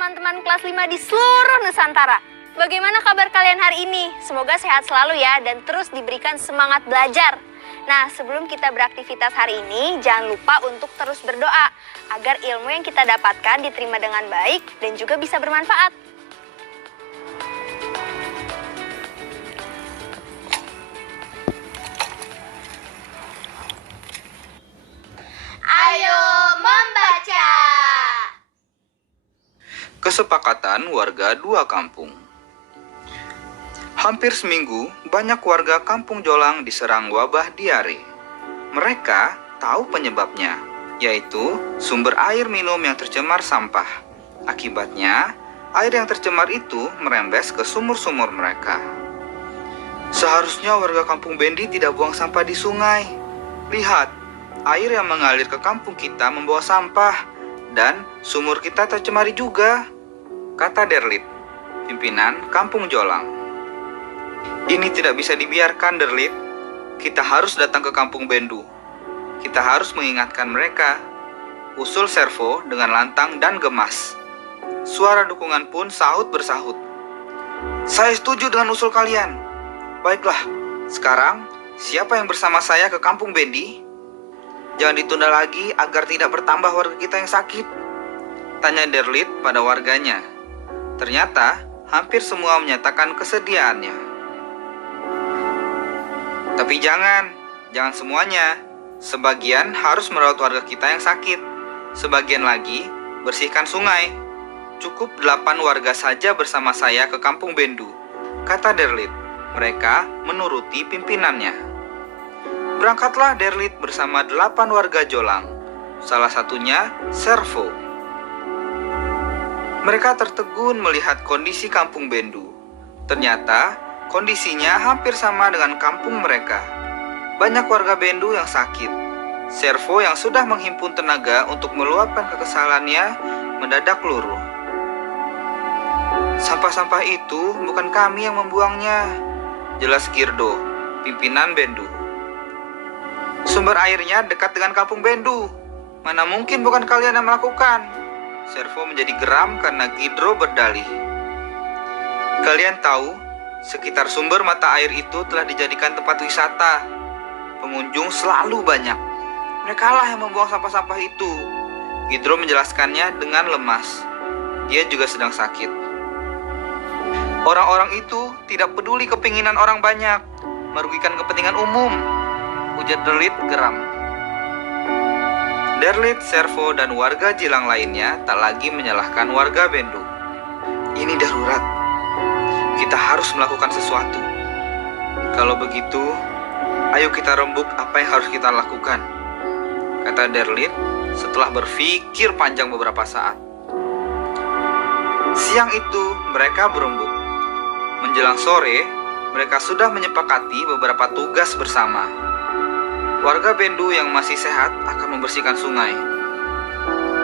teman-teman kelas 5 di seluruh Nusantara. Bagaimana kabar kalian hari ini? Semoga sehat selalu ya dan terus diberikan semangat belajar. Nah, sebelum kita beraktivitas hari ini, jangan lupa untuk terus berdoa agar ilmu yang kita dapatkan diterima dengan baik dan juga bisa bermanfaat. Ayo membaca. Kesepakatan warga dua kampung. Hampir seminggu, banyak warga Kampung Jolang diserang wabah diare. Mereka tahu penyebabnya, yaitu sumber air minum yang tercemar sampah. Akibatnya, air yang tercemar itu merembes ke sumur-sumur mereka. Seharusnya warga Kampung Bendi tidak buang sampah di sungai. Lihat, air yang mengalir ke kampung kita membawa sampah, dan sumur kita tercemari juga, kata Derlit, pimpinan Kampung Jolang. Ini tidak bisa dibiarkan, Derlit. Kita harus datang ke Kampung Bendu. Kita harus mengingatkan mereka, usul Servo dengan lantang dan gemas. Suara dukungan pun sahut bersahut. Saya setuju dengan usul kalian. Baiklah, sekarang siapa yang bersama saya ke Kampung Bendi? Jangan ditunda lagi agar tidak bertambah warga kita yang sakit, tanya Derlit pada warganya. Ternyata hampir semua menyatakan kesediaannya. Tapi jangan semuanya. Sebagian harus merawat warga kita yang sakit. Sebagian lagi bersihkan sungai. Cukup 8 warga saja bersama saya ke Kampung Bendu, kata Derlit. Mereka menuruti pimpinannya. Berangkatlah Derlit bersama 8 warga Jolang, salah satunya Servo. Mereka tertegun melihat kondisi Kampung Bendu. Ternyata kondisinya hampir sama dengan kampung mereka. Banyak warga Bendu yang sakit. Servo yang sudah menghimpun tenaga untuk meluapkan kekesalannya mendadak luruh. Sampah-sampah itu bukan kami yang membuangnya, jelas Girdo, pimpinan Bendu. Sumber airnya dekat dengan Kampung Bendu. Mana mungkin bukan kalian yang melakukan? Servo menjadi geram karena Gidro berdalih. Kalian tahu, sekitar sumber mata air itu telah dijadikan tempat wisata. Pengunjung selalu banyak. Merekalah yang membuang sampah-sampah itu. Gidro menjelaskannya dengan lemas. Dia juga sedang sakit. Orang-orang itu tidak peduli kepinginan orang banyak, merugikan kepentingan umum, ujar Derlit geram. Derlit, Servo, dan warga Jilang lainnya tak lagi menyalahkan warga Bendu. Ini darurat. Kita harus melakukan sesuatu. Kalau begitu, ayo kita rembuk apa yang harus kita lakukan, kata Derlit setelah berpikir panjang beberapa saat. Siang itu mereka berembuk. Menjelang sore, mereka sudah menyepakati beberapa tugas bersama. Warga Bendu yang masih sehat akan membersihkan sungai.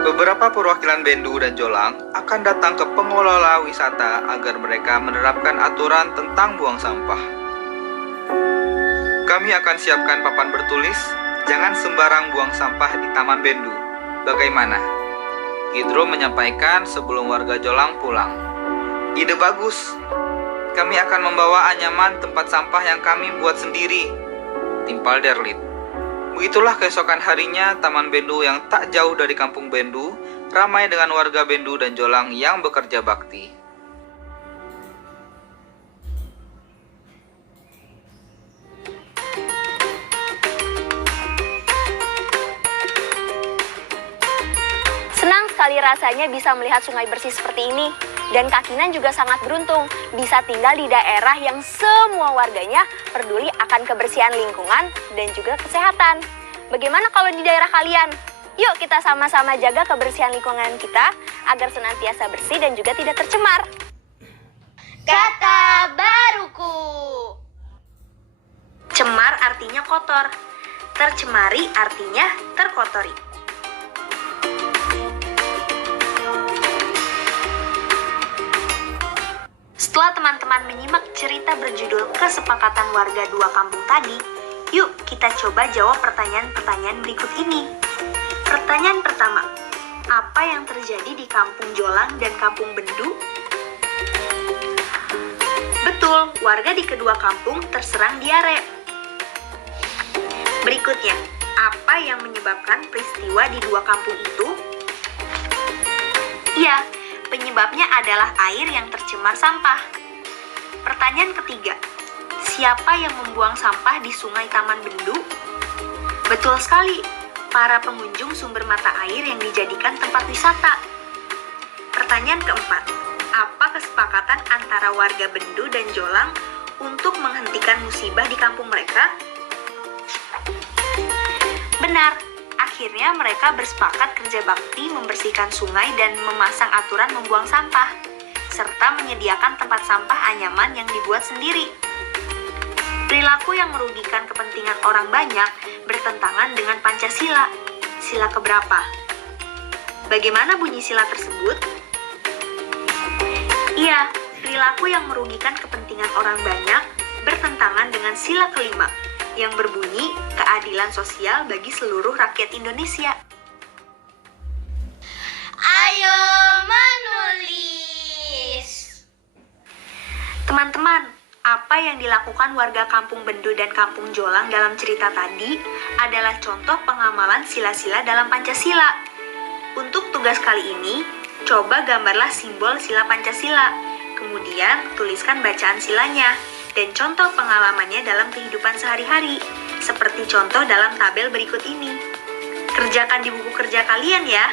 Beberapa perwakilan Bendu dan Jolang akan datang ke pengelola wisata agar mereka menerapkan aturan tentang buang sampah. Kami akan siapkan papan bertulis, jangan sembarang buang sampah di Taman Bendu. Bagaimana? Gidro menyampaikan sebelum warga Jolang pulang. Ide bagus. Kami akan membawa anyaman tempat sampah yang kami buat sendiri, timpal Derlit. Begitulah keesokan harinya, Taman Bendu yang tak jauh dari kampung Bendu ramai dengan warga Bendu dan Jolang yang bekerja bakti. Senang sekali rasanya bisa melihat sungai bersih seperti ini. Dan Kak Kinan juga sangat beruntung bisa tinggal di daerah yang semua warganya peduli akan kebersihan lingkungan dan juga kesehatan. Bagaimana kalau di daerah kalian? Yuk kita sama-sama jaga kebersihan lingkungan kita agar senantiasa bersih dan juga tidak tercemar. Kata baruku. Cemar artinya kotor. Tercemari artinya terkotori. Setelah teman-teman menyimak cerita berjudul Kesepakatan Warga Dua Kampung tadi, yuk kita coba jawab pertanyaan-pertanyaan berikut ini. Pertanyaan pertama, apa yang terjadi di Kampung Jolang dan Kampung Bendu? Betul, warga di kedua kampung terserang diare. Berikutnya, apa yang menyebabkan peristiwa di dua kampung itu? Ya, penyebabnya adalah air yang tercemar sampah. Pertanyaan ketiga, siapa yang membuang sampah di Sungai Taman Bendu? Betul sekali, para pengunjung sumber mata air yang dijadikan tempat wisata. Pertanyaan keempat, apa kesepakatan antara warga Bendu dan Jolang untuk menghentikan musibah di kampung mereka? Benar, akhirnya mereka bersepakat kerja bakti membersihkan sungai dan memasang aturan membuang sampah, serta menyediakan tempat sampah anyaman yang dibuat sendiri. Perilaku yang merugikan kepentingan orang banyak bertentangan dengan Pancasila. Sila keberapa? Bagaimana bunyi sila tersebut? Iya, perilaku yang merugikan kepentingan orang banyak bertentangan dengan sila kelima, yang berbunyi keadilan sosial bagi seluruh rakyat Indonesia. Ayo menulis. Teman-teman, apa yang dilakukan warga Kampung Bendu dan Kampung Jolang dalam cerita tadi adalah contoh pengamalan sila-sila dalam Pancasila. Untuk tugas kali ini, coba gambarlah simbol sila Pancasila, kemudian tuliskan bacaan silanya dan contoh pengalamannya dalam kehidupan sehari-hari, seperti contoh dalam tabel berikut ini. Kerjakan di buku kerja kalian ya.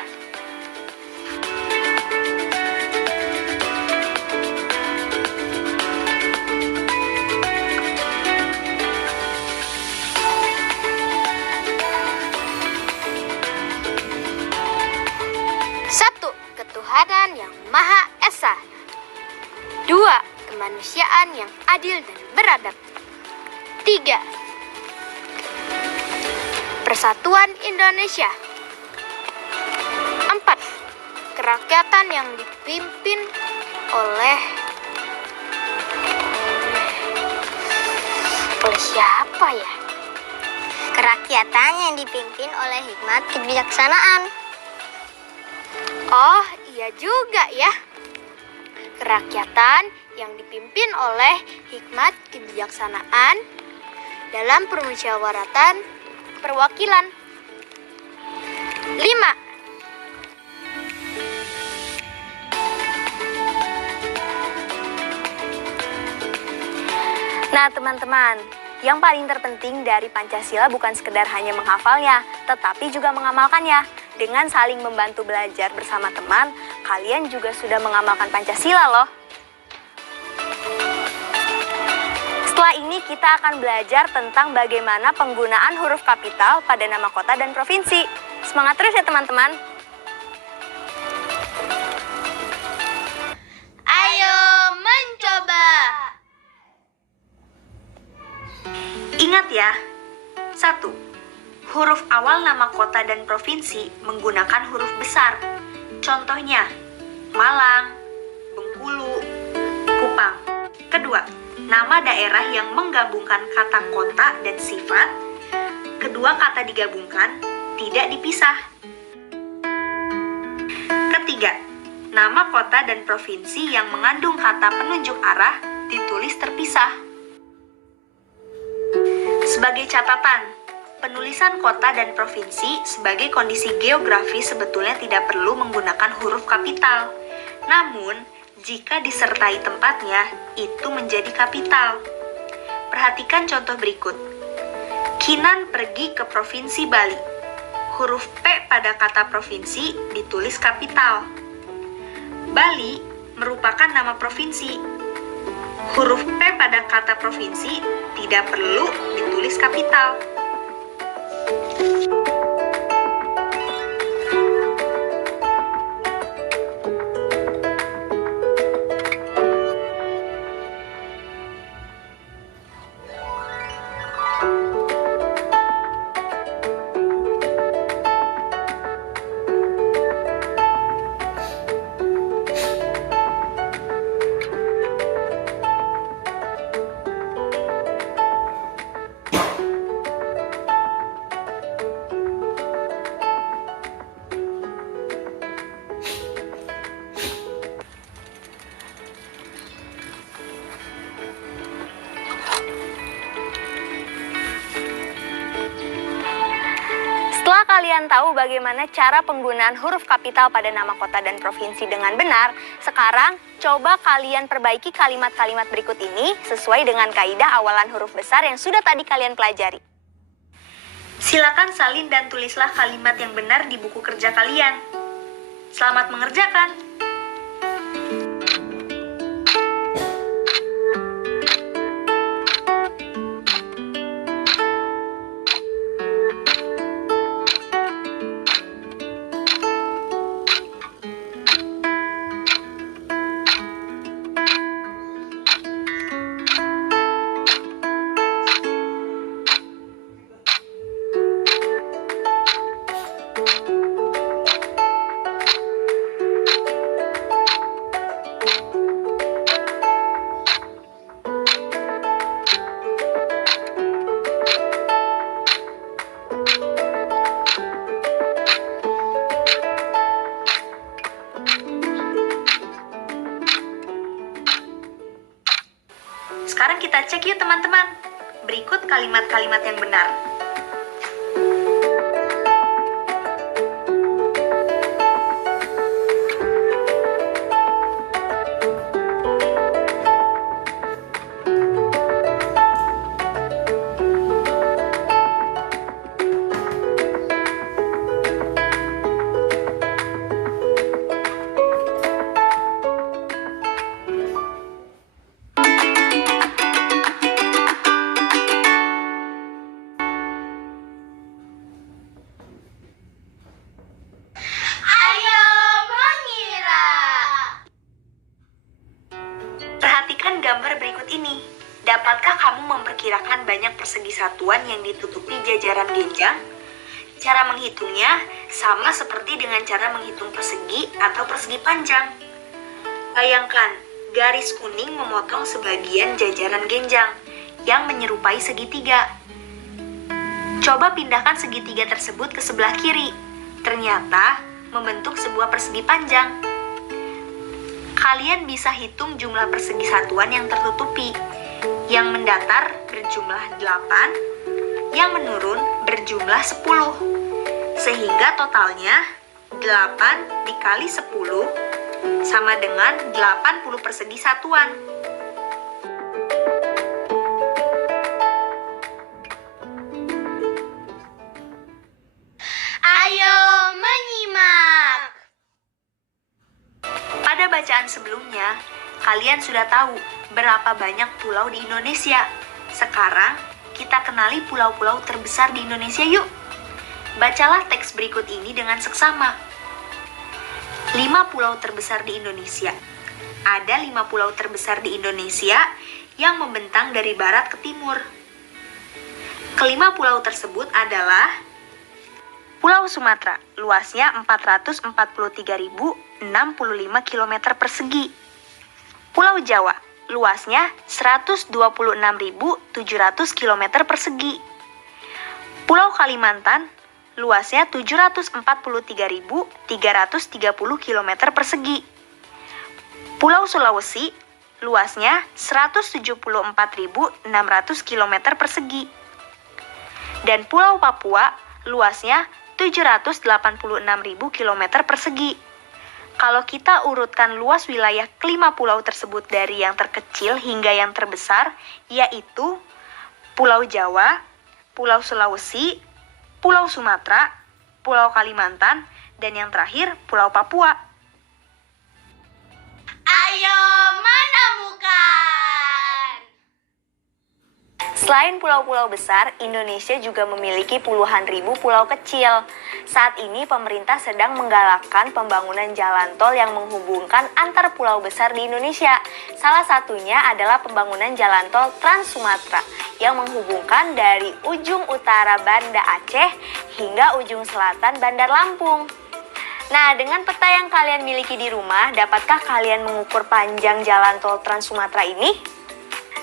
Satu, ketuhanan yang Maha Esa. Dua, kemanusiaan yang adil dan beradab. Tiga, persatuan Indonesia. Empat, kerakyatan yang dipimpin oleh siapa ya? Kerakyatan yang dipimpin oleh hikmat kebijaksanaan. Oh, iya juga ya. Kerakyatan yang dipimpin oleh hikmat kebijaksanaan dalam permusyawaratan perwakilan. 5. Nah teman-teman, yang paling terpenting dari Pancasila bukan sekedar hanya menghafalnya, tetapi juga mengamalkannya. Dengan saling membantu belajar bersama teman, kalian juga sudah mengamalkan Pancasila loh. Setelah ini kita akan belajar tentang bagaimana penggunaan huruf kapital pada nama kota dan provinsi. Semangat terus ya teman-teman. Ayo mencoba. Ingat ya, 1. Huruf awal nama kota dan provinsi menggunakan huruf besar. Contohnya, Malang, Bengkulu, Kupang. Kedua, nama daerah yang menggabungkan kata kota dan sifat. Kedua kata digabungkan, tidak dipisah. Ketiga, nama kota dan provinsi yang mengandung kata penunjuk arah ditulis terpisah. Sebagai catatan, penulisan kota dan provinsi sebagai kondisi geografis sebetulnya tidak perlu menggunakan huruf kapital. Namun, jika disertai tempatnya, itu menjadi kapital. Perhatikan contoh berikut. Kinan pergi ke Provinsi Bali. Huruf P pada kata provinsi ditulis kapital. Bali merupakan nama provinsi. Huruf P pada kata provinsi tidak perlu ditulis kapital. Setelah kalian tahu bagaimana cara penggunaan huruf kapital pada nama kota dan provinsi dengan benar, sekarang coba kalian perbaiki kalimat-kalimat berikut ini sesuai dengan kaidah awalan huruf besar yang sudah tadi kalian pelajari. Silakan salin dan tulislah kalimat yang benar di buku kerja kalian. Selamat mengerjakan! Sekarang kita cek yuk teman-teman. Berikut kalimat-kalimat yang benar. Perhatikan gambar berikut ini. Dapatkah kamu memperkirakan banyak persegi satuan yang ditutupi jajaran genjang? Cara menghitungnya sama seperti dengan cara menghitung persegi atau persegi panjang. Bayangkan, garis kuning memotong sebagian jajaran genjang yang menyerupai segitiga. Coba pindahkan segitiga tersebut ke sebelah kiri. Ternyata membentuk sebuah persegi panjang. Kalian bisa hitung jumlah persegi satuan yang tertutupi. Yang mendatar berjumlah 8, yang menurun berjumlah 10. Sehingga totalnya 8 dikali 10 sama dengan 80 persegi satuan. Ayo menyimak. Pada bacaan sebelumnya, kalian sudah tahu berapa banyak pulau di Indonesia. Sekarang, kita kenali pulau-pulau terbesar di Indonesia yuk. Bacalah teks berikut ini dengan seksama. 5 pulau terbesar di Indonesia. Ada 5 pulau terbesar di Indonesia yang membentang dari barat ke timur. Kelima pulau tersebut adalah Pulau Sumatera, luasnya 443.065 km persegi. Pulau Jawa, luasnya 126.700 km persegi. Pulau Kalimantan, luasnya 743.330 km persegi. Pulau Sulawesi, luasnya 174.600 km persegi. Dan Pulau Papua luasnya 786.000 km persegi. Kalau kita urutkan luas wilayah kelima pulau tersebut dari yang terkecil hingga yang terbesar, yaitu Pulau Jawa, Pulau Sulawesi, Pulau Sumatera, Pulau Kalimantan, dan yang terakhir Pulau Papua. Ayo menemukan. Selain pulau-pulau besar, Indonesia juga memiliki puluhan ribu pulau kecil. Saat ini pemerintah sedang menggalakkan pembangunan jalan tol yang menghubungkan antar pulau besar di Indonesia. Salah satunya adalah pembangunan jalan tol Trans Sumatera yang menghubungkan dari ujung utara Banda Aceh hingga ujung selatan Bandar Lampung. Nah, dengan peta yang kalian miliki di rumah, dapatkah kalian mengukur panjang jalan tol Trans Sumatera ini?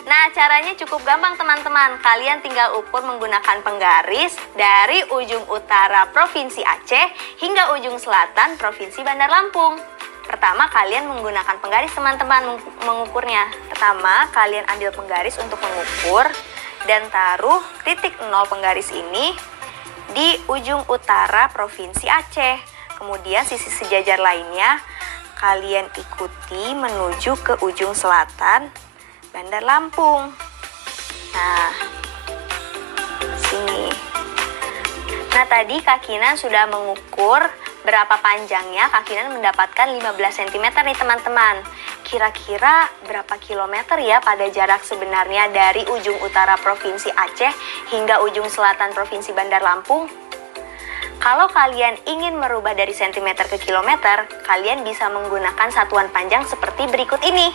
Nah, caranya cukup gampang teman-teman. Kalian tinggal ukur menggunakan penggaris dari ujung utara Provinsi Aceh hingga ujung selatan Provinsi Bandar Lampung. Pertama, kalian menggunakan penggaris teman-teman mengukurnya. Pertama, kalian ambil penggaris untuk mengukur dan taruh titik 0 penggaris ini di ujung utara Provinsi Aceh. Kemudian sisi sejajar lainnya kalian ikuti menuju ke ujung selatan Bandar Lampung. Nah, sini. Nah, tadi Kak Kinan sudah mengukur berapa panjangnya. Kak Kinan mendapatkan 15 cm nih teman-teman. Kira-kira berapa kilometer ya pada jarak sebenarnya dari ujung utara Provinsi Aceh hingga ujung selatan Provinsi Bandar Lampung? Kalau kalian ingin merubah dari sentimeter ke kilometer, kalian bisa menggunakan satuan panjang seperti berikut ini.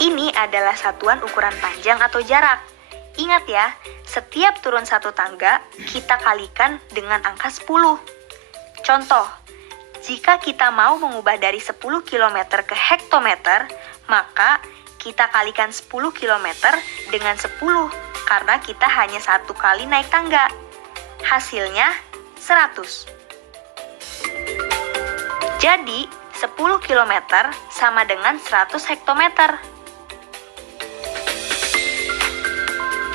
Ini adalah satuan ukuran panjang atau jarak. Ingat ya, setiap turun satu tangga, kita kalikan dengan angka 10. Contoh, jika kita mau mengubah dari 10 km ke hektometer, maka kita kalikan 10 km dengan 10, karena kita hanya satu kali naik tangga. Hasilnya 100. Jadi, 10 km sama dengan 100 hektometer.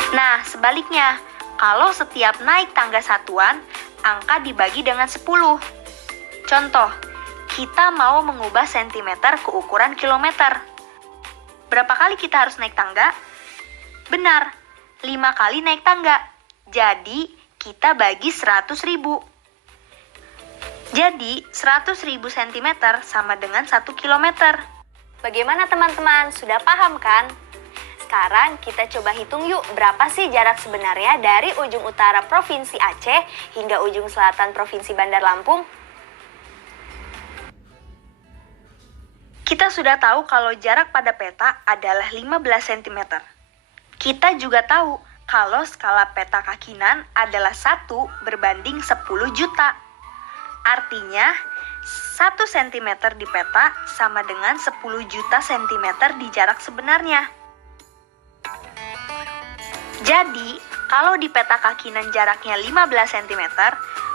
Nah, sebaliknya, kalau setiap naik tangga satuan, angka dibagi dengan 10. Contoh, kita mau mengubah sentimeter ke ukuran kilometer. Berapa kali kita harus naik tangga? Benar, 5 kali naik tangga. Jadi, kita bagi 100.000. Jadi, 100.000 cm sama dengan 1 km. Bagaimana teman-teman? Sudah paham kan? Sekarang kita coba hitung yuk berapa sih jarak sebenarnya dari ujung utara Provinsi Aceh hingga ujung selatan Provinsi Bandar Lampung. Kita sudah tahu kalau jarak pada peta adalah 15 cm. Kita juga tahu kalau skala peta kakinan adalah 1 berbanding 10 juta. Artinya, 1 cm di peta sama dengan 10 juta cm di jarak sebenarnya. Jadi, kalau di peta kakinan jaraknya 15 cm,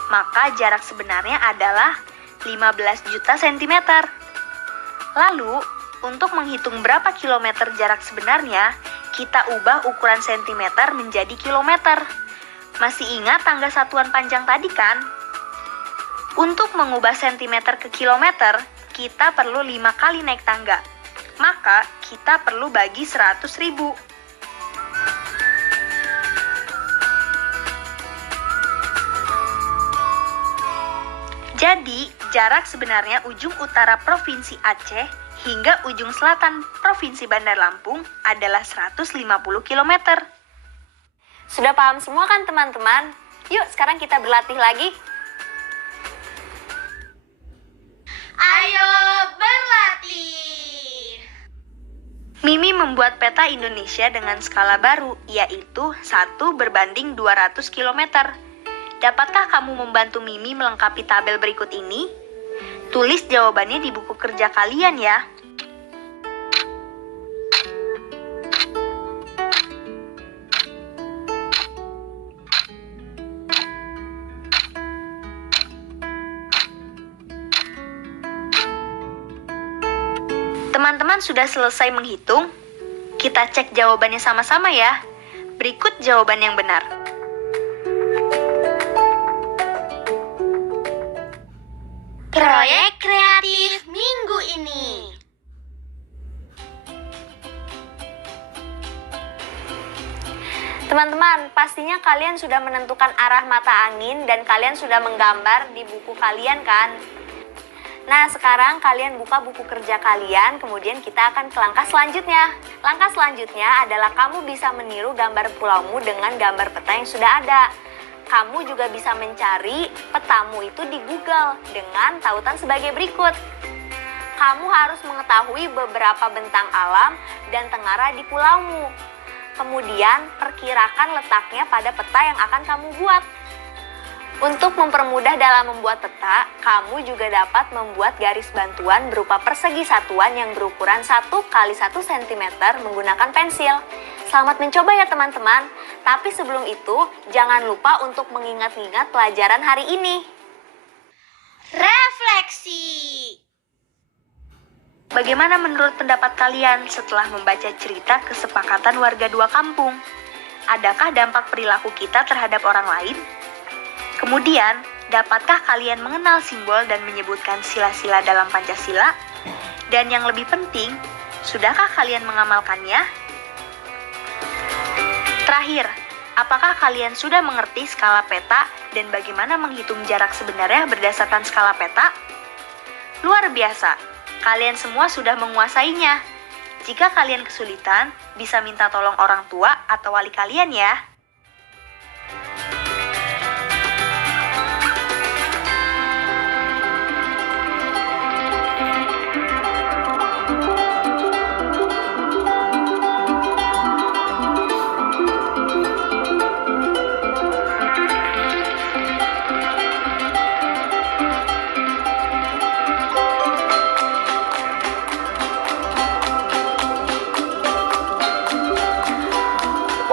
maka jarak sebenarnya adalah 15 juta cm. Lalu, untuk menghitung berapa kilometer jarak sebenarnya, kita ubah ukuran sentimeter menjadi kilometer. Masih ingat tangga satuan panjang tadi kan? Untuk mengubah sentimeter ke kilometer, kita perlu 5 kali naik tangga. Maka, kita perlu bagi 100.000. Jadi, jarak sebenarnya ujung utara Provinsi Aceh hingga ujung selatan Provinsi Bandar Lampung adalah 150 km. Sudah paham semua kan teman-teman? Yuk sekarang kita berlatih lagi. Ayo berlatih. Mimi membuat peta Indonesia dengan skala baru, yaitu 1 berbanding 200 km. Dapatkah kamu membantu Mimi melengkapi tabel berikut ini? Tulis jawabannya di buku kerja kalian ya. teman-teman sudah selesai menghitung? Kita cek jawabannya sama-sama ya. Berikut jawaban yang benar. Proyek kreatif minggu ini. Teman-teman, pastinya kalian sudah menentukan arah mata angin dan kalian sudah menggambar di buku kalian kan? Nah, sekarang kalian buka buku kerja kalian, kemudian kita akan ke langkah selanjutnya. Langkah selanjutnya adalah kamu bisa meniru gambar pulaumu dengan gambar peta yang sudah ada. Kamu juga bisa mencari petamu itu di Google dengan tautan sebagai berikut. Kamu harus mengetahui beberapa bentang alam dan tengara di pulaumu. Kemudian, perkirakan letaknya pada peta yang akan kamu buat. Untuk mempermudah dalam membuat peta, kamu juga dapat membuat garis bantuan berupa persegi satuan yang berukuran 1 x 1 cm menggunakan pensil. Selamat mencoba ya teman-teman. Tapi sebelum itu, jangan lupa untuk mengingat-ingat pelajaran hari ini. Refleksi. Bagaimana menurut pendapat kalian setelah membaca cerita kesepakatan warga dua kampung? Adakah dampak perilaku kita terhadap orang lain? Kemudian, dapatkah kalian mengenal simbol dan menyebutkan sila-sila dalam Pancasila? Dan yang lebih penting, sudahkah kalian mengamalkannya? Terakhir, apakah kalian sudah mengerti skala peta dan bagaimana menghitung jarak sebenarnya berdasarkan skala peta? Luar biasa! Kalian semua sudah menguasainya. Jika kalian kesulitan, bisa minta tolong orang tua atau wali kalian ya.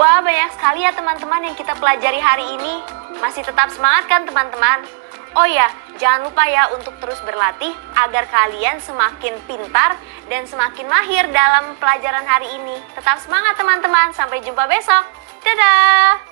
Wah, banyak sekali ya teman-teman yang kita pelajari hari ini. Masih tetap semangat kan teman-teman? Oh ya, jangan lupa ya untuk terus berlatih agar kalian semakin pintar dan semakin mahir dalam pelajaran hari ini. Tetap semangat teman-teman, sampai jumpa besok. Dadah!